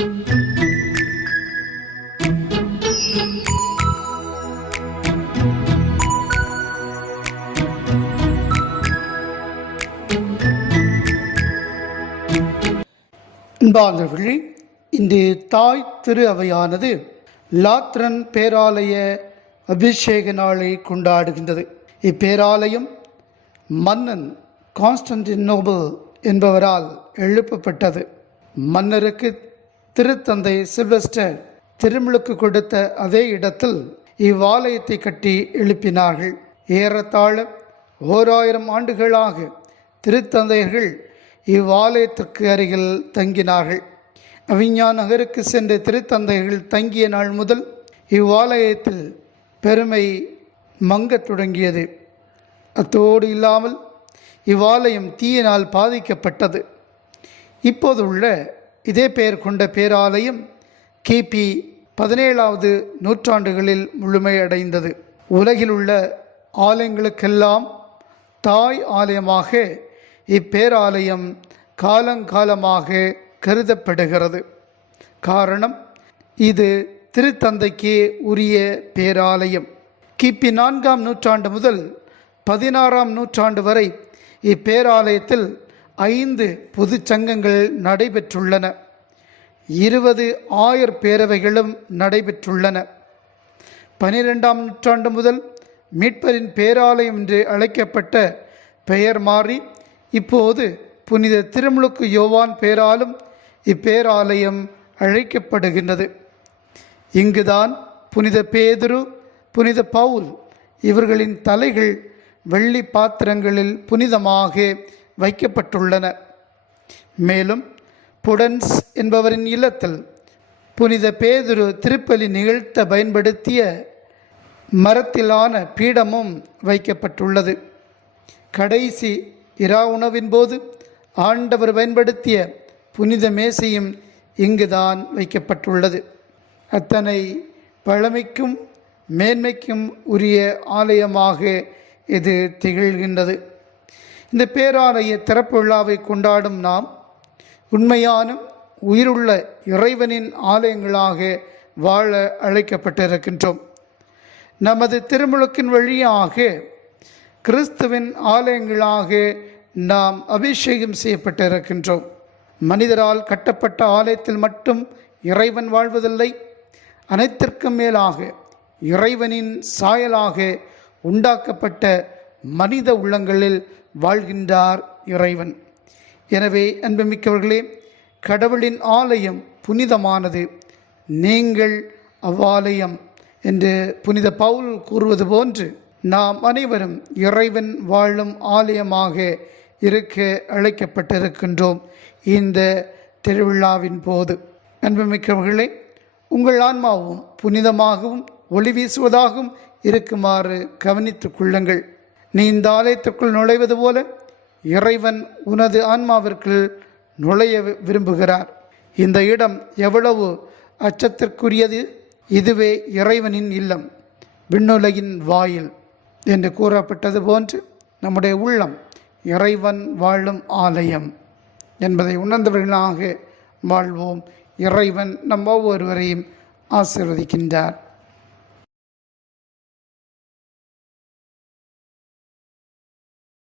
அன்பார்ந்தவர்களே இன்று தாய் திரு அவையானது லாத்திரன் பேராலய அபிஷேக நாளை கொண்டாடுகின்றது. இப்பேராலயம் மன்னன் கான்ஸ்டன்டினோபிள் என்பவரால் எழுப்பப்பட்டது. மன்னருக்கு திருத்தந்தை சில்வெஸ்டர் திருமுழுக்கு கொடுத்த அதே இடத்தில் இவ்வாலயத்தை கட்டி எழுப்பினார்கள். ஏறத்தாழ ஓராயிரம் ஆண்டுகளாக திருத்தந்தையர்கள் இவ்வாலயத்திற்கு அருகில் தங்கினார்கள். அவிஞா நகருக்கு சென்ற திருத்தந்தைகள் தங்கிய நாள் முதல் இவ்வாலயத்தில் பெருமை மங்கத் தொடங்கியது. அத்தோடு இல்லாமல் இவ்வாலயம் தீயினால் பாதிக்கப்பட்டது. இப்போது உள்ள இதே பெயர் கொண்ட பேராலயம் கிபி பதினேழாவது நூற்றாண்டுகளில் முழுமையடைந்தது. உலகில் உள்ள ஆலயங்களுக்கெல்லாம் தாய் ஆலயமாக இப்பேராலயம் காலங்காலமாக கருதப்படுகிறது. காரணம் இது திருத்தந்தைக்கே உரிய பேராலயம். கிபி நான்காம் நூற்றாண்டு முதல் பதினாறாம் நூற்றாண்டு வரை இப்பேராலயத்தில் ஐந்து பொதுச் சங்கங்கள் நடைபெற்றுள்ளன. இருபது ஆயர் பேரவைகளும் நடைபெற்றுள்ளன. பனிரெண்டாம் நூற்றாண்டு முதல் மீட்பரின் பேராலயம் என்று அழைக்கப்பட்ட பெயர் மாறி இப்போது புனித திருமுழுக்கு யோவான் பேராலும் இப்பேராலயம் அழைக்கப்படுகின்றது. இங்குதான் புனித பேதுரு புனித பவுல் இவர்களின் தலைகள் வெள்ளி பாத்திரங்களில் புனிதமாக வைக்கப்பட்டுள்ளன. மேலும் புடன்ஸ் என்பவரின் இல்லத்தில் புனித பேதுரு திருப்பலி நிகழ்த்த பயன்படுத்திய மரத்திலான பீடமும் வைக்கப்பட்டுள்ளது. கடைசி இரா உணவின் போது ஆண்டவர் பயன்படுத்திய புனித மேசையும் இங்குதான் வைக்கப்பட்டுள்ளது. அத்தனை பழமைக்கும் மேன்மைக்கும் உரிய ஆலயமாக இது திகழ்கின்றது. இந்த பேராலய திறப்பு விழாவை கொண்டாடும் நாம் உண்மையான உயிருள்ள இறைவனின் ஆலயங்களாக வாழ அழைக்கப்பட்டிருக்கின்றோம். நமது திருமுழுக்கின் வழியாக கிறிஸ்துவின் ஆலயங்களாக நாம் அபிஷேகம் செய்யப்பட்டிருக்கின்றோம். மனிதரால் கட்டப்பட்ட ஆலயத்தில் மட்டும் இறைவன் வாழ்வதில்லை அனைத்திற்கும் மேலாக இறைவனின் சாயலாக உண்டாக்கப்பட்ட மனித உள்ளங்களில் வாழ்கின்றார் இறைவன். எனவே அன்புமிக்கவர்களே கடவுளின் ஆலயம் புனிதமானது. நீங்கள் அவ்வாலயம் என்று புனித பவுல் கூறுவது போன்று நாம் அனைவரும் இறைவன் வாழும் ஆலயமாக இருக்க அழைக்கப்பட்டிருக்கின்றோம் இந்த திருவிழாவின் போது. அன்புமிக்கவர்களே உங்கள் ஆன்மாவும் புனிதமாகவும் ஒளி வீசுவதாகவும் இருக்குமாறு கவனித்துக் கொள்ளுங்கள். நீ இந்த ஆலயத்திற்குள் நுழைவது போல இறைவன் உனது ஆன்மாவிற்குள் நுழைய விரும்புகிறார். இந்த இடம் எவ்வளவு அச்சத்திற்குரியது? இதுவே இறைவனின் இல்லம் விண்ணுலகின் வாயில் என்று கூறப்பட்டது போன்று நம்முடைய உள்ளம் இறைவன் வாழும் ஆலயம் என்பதை உணர்ந்தவர்களாக வாழ்வோம். இறைவன் நம் ஒவ்வொருவரையும் ஆசீர்வதிக்கின்றார்.